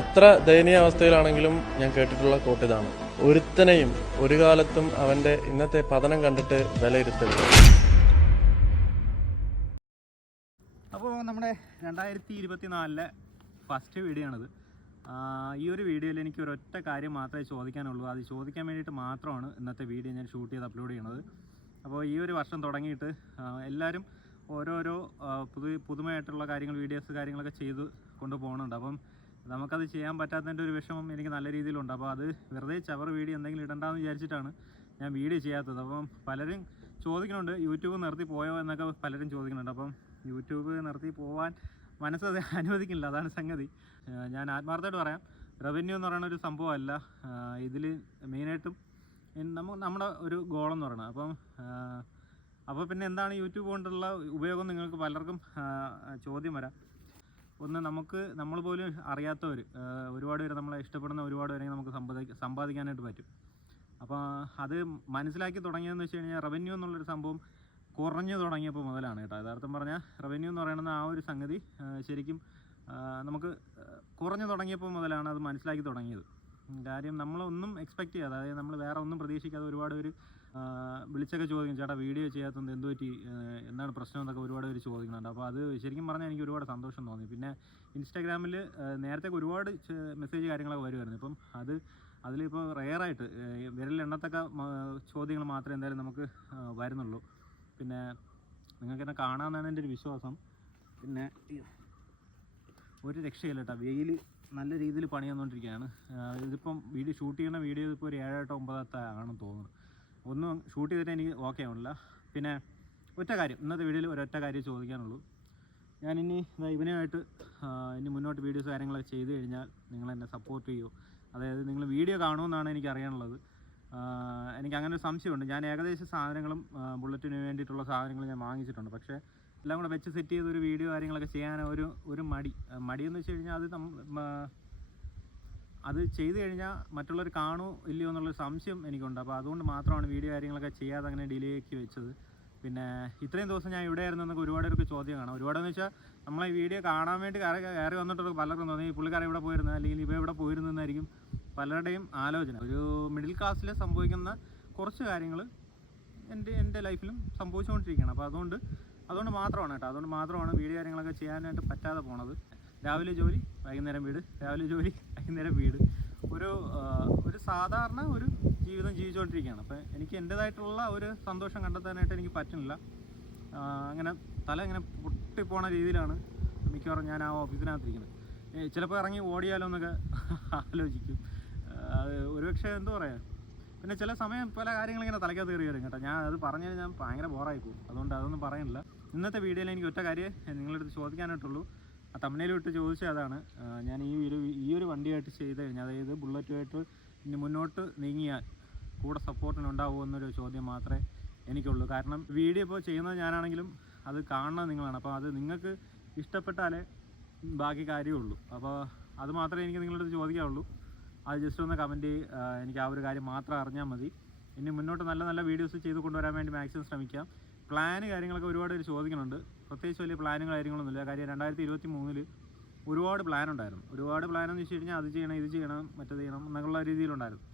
എത്ര ദയനീയ അവസ്ഥയിലാണെങ്കിലും ഞാൻ കേട്ടിട്ടുള്ള കോട്ട് ഇതാണ്. ഒരുത്തനെയും ഒരു കാലത്തും അവന്റെ ഇന്നത്തെ പതനം കണ്ടിട്ട് വിലയിരുത്തരുത്. അപ്പോൾ നമ്മുടെ രണ്ടായിരത്തി ഇരുപത്തി നാലിലെ ഫസ്റ്റ് വീഡിയോ ആണിത് ഈ ഒരു വീഡിയോയിൽ എനിക്ക് ഒരൊറ്റ കാര്യം മാത്രമേ ചോദിക്കാനുള്ളൂ. അത് ചോദിക്കാൻ വേണ്ടിയിട്ട് മാത്രമാണ് ഇന്നത്തെ വീഡിയോ ഞാൻ ഷൂട്ട് ചെയ്ത് അപ്ലോഡ് ചെയ്യണത്. അപ്പോൾ ഈ ഒരു വർഷം തുടങ്ങിയിട്ട് എല്ലാവരും ഓരോരോ പുതു പുതുമയായിട്ടുള്ള കാര്യങ്ങൾ വീഡിയോസ് കാര്യങ്ങളൊക്കെ ചെയ്ത് കൊണ്ടുപോകുന്നുണ്ട് അപ്പം നമുക്കത് ചെയ്യാൻ പറ്റാത്തതിന്റെ ഒരു വിഷമം എനിക്ക് നല്ല രീതിയിലുണ്ട്. അപ്പോൾ അത് വെറുതെ ചവർ വീഡിയോ എന്തെങ്കിലും ഇടണ്ടെന്ന് വിചാരിച്ചിട്ടാണ് ഞാൻ വീഡിയോ ചെയ്യാത്തത്. അപ്പം പലരും ചോദിക്കുന്നുണ്ട് യൂട്യൂബ് നിർത്തി പോയോ? എന്നൊക്കെ പലരും ചോദിക്കുന്നുണ്ട്. അപ്പം യൂട്യൂബ് നിർത്തി പോവാൻ മനസ്സ് അനുവദിക്കില്ല അതാണ് സംഗതി. ഞാൻ ആത്മാർത്ഥമായിട്ട് പറയാം. റവന്യൂ എന്ന് പറയുന്ന ഒരു സംഭവമല്ല. ഇതിൽ മെയിനായിട്ടും നമുക്ക് നമ്മുടെ ഒരു ഗോളെന്ന് പറയുന്നത് അപ്പം അപ്പോൾ പിന്നെ എന്താണ് യൂട്യൂബ് കൊണ്ടുള്ള ഉപയോഗം നിങ്ങൾക്ക് പലർക്കും ചോദ്യം വരാം. ഒന്ന് നമുക്ക് നമ്മൾ പോലും അറിയാത്തവർ ഒരുപാട് പേര് നമ്മളെ ഇഷ്ടപ്പെടുന്ന ഒരുപാട് പേരെ നമുക്ക് സമ്പാദിക്കാൻ സമ്പാദിക്കാനായിട്ട് പറ്റും. അപ്പോൾ അത് മനസ്സിലാക്കി തുടങ്ങിയതെന്ന് വെച്ച് കഴിഞ്ഞാൽ റവന്യൂ എന്നുള്ളൊരു സംഭവം കുറഞ്ഞു തുടങ്ങിയപ്പോൾ മുതലാണ് കേട്ടോ. യഥാർത്ഥം പറഞ്ഞാൽ റവന്യൂ എന്ന് പറയുന്ന ആ ഒരു സംഗതി ശരിക്കും നമുക്ക് കുറഞ്ഞു തുടങ്ങിയപ്പോൾ മുതലാണ് അത് മനസ്സിലാക്കി തുടങ്ങിയത്. കാര്യം നമ്മളൊന്നും എക്സ്പെക്ട് ചെയ്യാതെ അതായത് നമ്മൾ വേറെ ഒന്നും പ്രതീക്ഷിക്കാതെ ഒരുപാട് പേര് വിളിച്ചൊക്കെ ചോദിക്കും ചേട്ടാ വീഡിയോ ചെയ്യാത്തത് എന്ത് പറ്റി? എന്താണ് പ്രശ്നം? എന്നൊക്കെ ഒരുപാട് പേര് ചോദിക്കുന്നുണ്ട്. അപ്പോൾ അത് ശരിക്കും പറഞ്ഞാൽ എനിക്ക് ഒരുപാട് സന്തോഷം തോന്നി. പിന്നെ ഇൻസ്റ്റാഗ്രാമിൽ നേരത്തെ ഒരുപാട് മെസ്സേജ് കാര്യങ്ങളൊക്കെ വരുമായിരുന്നു ഇപ്പം അത് അതിലിപ്പോൾ റെയറായിട്ട് വിരലെണ്ണത്തൊക്കെ ചോദ്യങ്ങൾ മാത്രമേ എന്തായാലും നമുക്ക് വരുന്നുള്ളൂ. പിന്നെ നിങ്ങൾക്ക് എന്നെ കാണാമെന്നാണ് എന്റെ ഒരു വിശ്വാസം. പിന്നെ ഒരു രക്ഷയില്ല കേട്ടോ. വെയിൽ നല്ല രീതിയിൽ പണി വന്നുകൊണ്ടിരിക്കുകയാണ് ആ, ഇതിപ്പം വീഡിയോ ഷൂട്ട് ചെയ്യുന്ന വീഡിയോ ഇപ്പോൾ ഒരു ഏഴെട്ടോ ഒമ്പതാമത്തെ ആണെന്ന് തോന്നുന്നു. ഒന്നും ഷൂട്ട് ചെയ്തിട്ട് എനിക്ക് ഓക്കെ ആവണില്ല. പിന്നെ ഒറ്റ കാര്യം ഇന്നത്തെ വീഡിയോയിൽ ഒരൊറ്റ കാര്യം ചോദിക്കാനുള്ളൂ. ദാ ഇവനുമായിട്ട് ഇനി മുന്നോട്ട് വീഡിയോസ് കാര്യങ്ങളൊക്കെ ചെയ്ത് കഴിഞ്ഞാൽ നിങ്ങൾ എന്നെ സപ്പോർട്ട് ചെയ്യുമോ അതായത് നിങ്ങൾ വീഡിയോ കാണുമെന്നാണ് എനിക്ക് അറിയാനുള്ളത്. എനിക്ക് അങ്ങനെ ഒരു സംശയമുണ്ട്. ഞാൻ ഏകദേശം സാധനങ്ങളും ബുള്ളറ്റിന് വേണ്ടിയിട്ടുള്ള സാധനങ്ങൾ ഞാൻ വാങ്ങിച്ചിട്ടുണ്ട്. പക്ഷേ എല്ലാം കൂടെ വെച്ച് സെറ്റ് ചെയ്ത് ഒരു വീഡിയോ കാര്യങ്ങളൊക്കെ ചെയ്യാൻ ഒരു ഒരു മടി. മടിയെന്ന് വെച്ച് കഴിഞ്ഞാൽ അത് നമ്മ അത് ചെയ്തു കഴിഞ്ഞാൽ മറ്റുള്ളവർ കാണൂ ഇല്ലയോ എന്നുള്ളൊരു സംശയം എനിക്കുണ്ട്. അപ്പോൾ അതുകൊണ്ട് മാത്രമാണ് വീഡിയോ കാര്യങ്ങളൊക്കെ ചെയ്യാതെ അങ്ങനെ ഡിലേ ആക്കി വെച്ചത്. പിന്നെ ഇത്രയും ദിവസം ഞാൻ ഇവിടെ ആയിരുന്നു എന്നൊക്കെ ഒരുപാട് പേർക്ക് ചോദ്യം കാണാം. ഒരുപാടെന്ന് വെച്ചാൽ നമ്മളെ ഈ വീഡിയോ കാണാൻ വേണ്ടി കയറി കയറി വന്നിട്ടൊക്കെ പലർക്കും തോന്നി. ഈ പുള്ളിക്കാരെ ഇവിടെ പോയിരുന്നു അല്ലെങ്കിൽ ഇവ ഇവിടെ പോയിരുന്നു എന്നായിരിക്കും പലരുടെയും ആലോചന. ഒരു മിഡിൽ ക്ലാസ്സിൽ സംഭവിക്കുന്ന കുറച്ച് കാര്യങ്ങൾ എന്റെ എന്റെ ലൈഫിലും സംഭവിച്ചുകൊണ്ടിരിക്കുകയാണ്. അപ്പോൾ അതുകൊണ്ട് അതുകൊണ്ട് മാത്രമാണ് കേട്ടോ. അതുകൊണ്ട് മാത്രമാണ് വീഡിയോ കാര്യങ്ങളൊക്കെ ചെയ്യാനായിട്ട് പറ്റാതെ പോണത്. രാവിലെ ജോലി വൈകുന്നേരം വീട്. രാവിലെ ജോലി വൈകുന്നേരം വീട്. ഒരു ഒരു സാധാരണ ഒരു ജീവിതം ജീവിച്ചുകൊണ്ടിരിക്കുകയാണ്. അപ്പോൾ എനിക്ക് എന്റേതായിട്ടുള്ള ഒരു സന്തോഷം കണ്ടെത്താനായിട്ട് എനിക്ക് പറ്റുന്നില്ല. അങ്ങനെ തല ഇങ്ങനെ പൊട്ടിപ്പോണ രീതിയിലാണ് മിക്കവാറും ഞാൻ ആ ഓഫീസിനകത്തിരിക്കുന്നത്. ചിലപ്പോൾ ഇറങ്ങി ഓടിയാലോ എന്നൊക്കെ ആലോചിക്കും. ഒരുപക്ഷെ എന്താ പറയുക പിന്നെ ചില സമയം പല കാര്യങ്ങൾ ഇങ്ങനെ തലയ്ക്കകത്ത് കയറി വരും കേട്ടോ. ഞാൻ അത് പറഞ്ഞു ഞാൻ ഭയങ്കര ബോറായി പോകും അതുകൊണ്ട് അതൊന്നും പറയുന്നില്ല ഇന്നത്തെ വീഡിയോയിൽ എനിക്ക് ഒറ്റ കാര്യം നിങ്ങളുടെ അടുത്ത് ചോദിക്കാനായിട്ടുള്ളൂ. ആ തമിഴിൽ വിട്ട് ചോദിച്ചത് അതാണ്. ഞാൻ ഈ ഒരു ഈ ഒരു വണ്ടിയായിട്ട് ചെയ്ത് കഴിഞ്ഞാൽ അതായത് ബുള്ളറ്റുമായിട്ട് ഇനി മുന്നോട്ട് നീങ്ങിയാൽ കൂടെ സപ്പോർട്ടിന് ഉണ്ടാവുമോ എന്നൊരു ചോദ്യം മാത്രമേ എനിക്കുള്ളൂ. കാരണം വീഡിയോ ഇപ്പോൾ ചെയ്യുന്നത് ഞാനാണെങ്കിലും അത് കാണുന്നത് നിങ്ങളാണ്. അപ്പോൾ അത് നിങ്ങൾക്ക് ഇഷ്ടപ്പെട്ടാലേ ബാക്കി കാര്യമുള്ളൂ. അപ്പോൾ അത് മാത്രമേ എനിക്ക് നിങ്ങളുടെ ചോദിക്കാവുള്ളൂ. അത് ജസ്റ്റ് ഒന്ന് കമന്റ് എനിക്ക് ആ ഒരു കാര്യം മാത്രം അറിഞ്ഞാൽ മതി. ഇനി മുന്നോട്ട് നല്ല നല്ല വീഡിയോസ് ചെയ്ത് കൊണ്ടുവരാൻ വേണ്ടി മാക്സിമം ശ്രമിക്കാം. പ്ലാന് കാര്യങ്ങളൊക്കെ ഒരുപാട് പേര് ചോദിക്കുന്നുണ്ട്. പ്രത്യേകിച്ച് വലിയ പ്ലാനും കാര്യങ്ങളൊന്നുമില്ല കാര്യം രണ്ടായിരത്തി ഇരുപത്തി മൂന്നിൽ ഒരുപാട് പ്ലാൻ ഉണ്ടായിരുന്നു. ഒരുപാട് പ്ലാൻ എന്ന് വെച്ച് കഴിഞ്ഞാൽ അത് ചെയ്യണം ഇത് ചെയ്യണം മറ്റേ ചെയ്യണം എന്നുള്ള രീതിയിലുണ്ടായിരുന്നു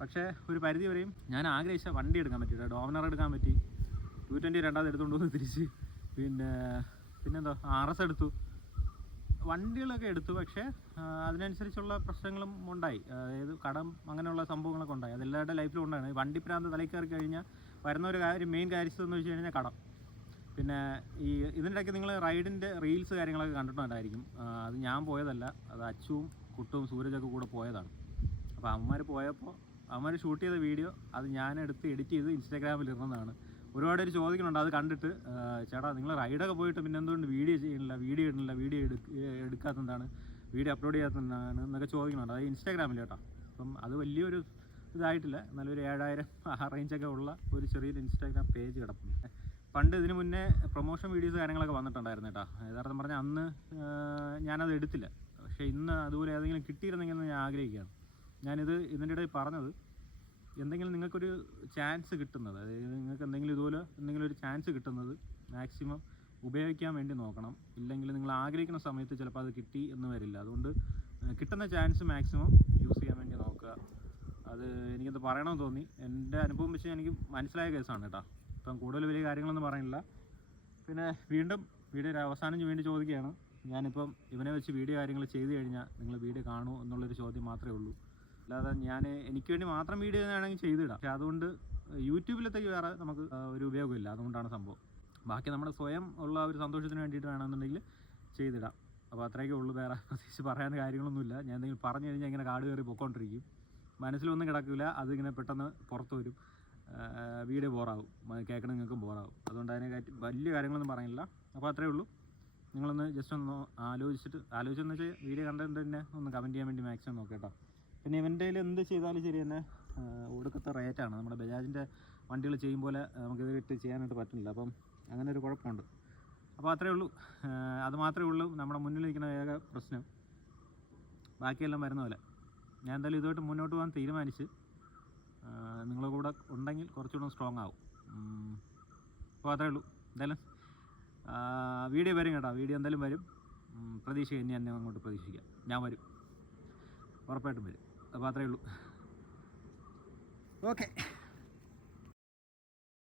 പക്ഷേ ഒരു പരിധി വരെയും ഞാൻ ആഗ്രഹിച്ച വണ്ടി എടുക്കാൻ പറ്റി. ഡോമിനർ എടുക്കാൻ പറ്റി. ടു ട്വന്റി രണ്ടാമത് എടുത്തുകൊണ്ട് തിരിച്ച്. പിന്നെ പിന്നെന്താ? ആർ എസ് എടുത്തു. വണ്ടികളൊക്കെ എടുത്തു. പക്ഷേ അതിനനുസരിച്ചുള്ള പ്രശ്നങ്ങളും ഉണ്ടായി. അതായത് കടം അങ്ങനെയുള്ള സംഭവങ്ങളൊക്കെ ഉണ്ടായി. അതെല്ലാവരുടെ ലൈഫിലും ഉണ്ടാണ് വണ്ടി പ്രാന്ത് തലയിൽ കയറി കഴിഞ്ഞാൽ വരുന്ന ഒരു കാര്യം മെയിൻ കാര്യം എന്ന് വെച്ച് കഴിഞ്ഞാൽ കടം. പിന്നെ ഈ ഇതിനിടയ്ക്ക് നിങ്ങൾ റൈഡിന്റെ റീൽസ് കാര്യങ്ങളൊക്കെ കണ്ടിട്ടുണ്ടായിരിക്കും അത് ഞാൻ പോയതല്ല. അത് അച്ചുവും കുട്ടും സൂരജൊക്കെ കൂടെ പോയതാണ്. അപ്പോൾ അമ്മമാർ പോയപ്പോൾ അമ്മമാർ ഷൂട്ട് ചെയ്ത വീഡിയോ അത് ഞാൻ എടുത്ത് എഡിറ്റ് ചെയ്ത് ഇൻസ്റ്റാഗ്രാമിൽ ഇടുന്നതാണ്. ഒരുപാട് പേര് ചോദിക്കുന്നുണ്ട് അത് കണ്ടിട്ട്. ചേട്ടാ നിങ്ങൾ റൈഡൊക്കെ പോയിട്ട് പിന്നെ എന്തുകൊണ്ട് വീഡിയോ ചെയ്യണില്ല വീഡിയോ ഇടുന്നില്ല വീഡിയോ എടുക്കാത്തതാണ് വീഡിയോ അപ്ലോഡ് ചെയ്യാത്തതാണ് എന്നൊക്കെ ചോദിക്കുന്നുണ്ട്. അത് ഇൻസ്റ്റാഗ്രാമിൽ കേട്ടോ. അപ്പം അത് വലിയൊരു ഇതായിട്ടില്ല. നല്ലൊരു ഏഴായിരം ആ റേഞ്ചൊക്കെ ഉള്ള ഒരു ചെറിയൊരു ഇൻസ്റ്റാഗ്രാം പേജ് കിടപ്പുണ്ട്. പണ്ട് ഇതിന് മുന്നേ പ്രൊമോഷൻ വീഡിയോസ് കാര്യങ്ങളൊക്കെ വന്നിട്ടുണ്ടായിരുന്നു കേട്ടോ. യഥാർത്ഥം പറഞ്ഞാൽ അന്ന് ഞാനത് എടുത്തില്ല. പക്ഷേ ഇന്ന് അതുപോലെ ഏതെങ്കിലും കിട്ടിയിരുന്നെങ്കിൽ ഞാൻ ആഗ്രഹിക്കുകയാണ്. ഞാനിത് ഇതിന്റെ ഇടയിൽ പറഞ്ഞത് എന്തെങ്കിലും നിങ്ങൾക്കൊരു ചാൻസ് കിട്ടുന്നത് അതായത് നിങ്ങൾക്ക് എന്തെങ്കിലും ഇതുപോലെ എന്തെങ്കിലും ഒരു ചാൻസ് കിട്ടുന്നത് മാക്സിമം ഉപയോഗിക്കാൻ വേണ്ടി നോക്കണം. ഇല്ലെങ്കിൽ നിങ്ങൾ ആഗ്രഹിക്കുന്ന സമയത്ത് ചിലപ്പോൾ അത് കിട്ടി എന്ന് വരില്ല. അതുകൊണ്ട് കിട്ടുന്ന ചാൻസ് മാക്സിമം യൂസ് ചെയ്യാൻ വേണ്ടി നോക്കുക. അത് എനിക്കത് പറയണമെന്ന് തോന്നി. എന്റെ അനുഭവം വെച്ച് എനിക്ക് മനസ്സിലായ കേസാണ് കേട്ടോ. ഇപ്പം കൂടുതൽ വലിയ കാര്യങ്ങളൊന്നും പറയുന്നില്ല. പിന്നെ വീണ്ടും വീഡിയോ അവസാനം വീണ്ടും ചോദിക്കുകയാണ്. ഞാനിപ്പം ഇവനെ വെച്ച് വീഡിയോ കാര്യങ്ങൾ ചെയ്തു കഴിഞ്ഞാൽ നിങ്ങൾ വീഡിയോ കാണൂ എന്നുള്ളൊരു ചോദ്യം മാത്രമേ ഉള്ളൂ. അല്ലാതെ ഞാൻ എനിക്ക് വേണ്ടി മാത്രം വീഡിയോ ചെയ്യുന്നതാണെങ്കിൽ ചെയ്തിടാം. പക്ഷേ അതുകൊണ്ട് യൂട്യൂബിലത്തേക്ക് വേറെ നമുക്ക് ഒരു ഉപയോഗമില്ല. അതുകൊണ്ടാണ് സംഭവം. ബാക്കി നമ്മുടെ സ്വയം ഉള്ള ഒരു സന്തോഷത്തിന് വേണ്ടിയിട്ട് വേണമെന്നുണ്ടെങ്കിൽ ചെയ്തിടാം. അപ്പോൾ അത്രയൊക്കെ ഉള്ളൂ. വേറെ പ്രത്യേകിച്ച് പറയാൻ കാര്യങ്ങളൊന്നുമില്ല. ഞാൻ എന്തെങ്കിലും പറഞ്ഞു കഴിഞ്ഞാൽ ഇങ്ങനെ കാട് കയറി പൊക്കോണ്ടിരിക്കും. മനസ്സിലൊന്നും കിടക്കില്ല. അതിങ്ങനെ പെട്ടെന്ന് പുറത്ത് വരും. വീഡിയോ ബോറാവും. കേൾക്കണം നിങ്ങൾക്ക് ബോറാവും. അതുകൊണ്ട് അതിനെ വലിയ കാര്യങ്ങളൊന്നും പറയുന്നില്ല അപ്പോൾ അത്രയേ ഉള്ളൂ. നിങ്ങളൊന്ന് ജസ്റ്റ് ഒന്ന് ആലോചിച്ചിട്ട് ആലോചിച്ചെന്ന് വെച്ചാൽ വീഡിയോ കണ്ടത് തന്നെ? ഒന്ന് കമന്റ് ചെയ്യാൻ വേണ്ടി മാക്സിമം നോക്കേട്ടോ പിന്നെ ഇവന്റെ എന്ത് ചെയ്താലും ശരി തന്നെ ഒടുക്കത്തെ റേറ്റാണ് നമ്മുടെ ബജാജിന്റെ വണ്ടികൾ ചെയ്യും പോലെ നമുക്കിത് ഇട്ട് ചെയ്യാനായിട്ട് പറ്റുന്നില്ല അപ്പം അങ്ങനെ ഒരു കുഴപ്പമുണ്ട്. അപ്പോൾ അത്രയേ ഉള്ളൂ. അത് മാത്രമേ ഉള്ളൂ. നമ്മുടെ മുന്നിൽ നിൽക്കുന്ന ഏക പ്രശ്നം. ബാക്കിയെല്ലാം വരുന്ന പോലെ. ഞാൻ എന്തായാലും ഇതുമായിട്ട് മുന്നോട്ട് പോകാൻ തീരുമാനിച്ച് നിങ്ങളുടെ കൂടെ ഉണ്ടെങ്കിൽ കുറച്ചുകൂടെ സ്ട്രോങ് ആവും. അപ്പോൾ അത്രേ ഉള്ളൂ. എന്തായാലും വീഡിയോ വരും കേട്ടോ. വീഡിയോ എന്തായാലും വരും. പ്രതീക്ഷ ഇനി എന്നെ അങ്ങോട്ട് പ്രതീക്ഷിക്കാം. ഞാൻ വരും. ഉറപ്പായിട്ടും വരും. അപ്പോൾ അത്രേ ഉള്ളൂ. ഓക്കെ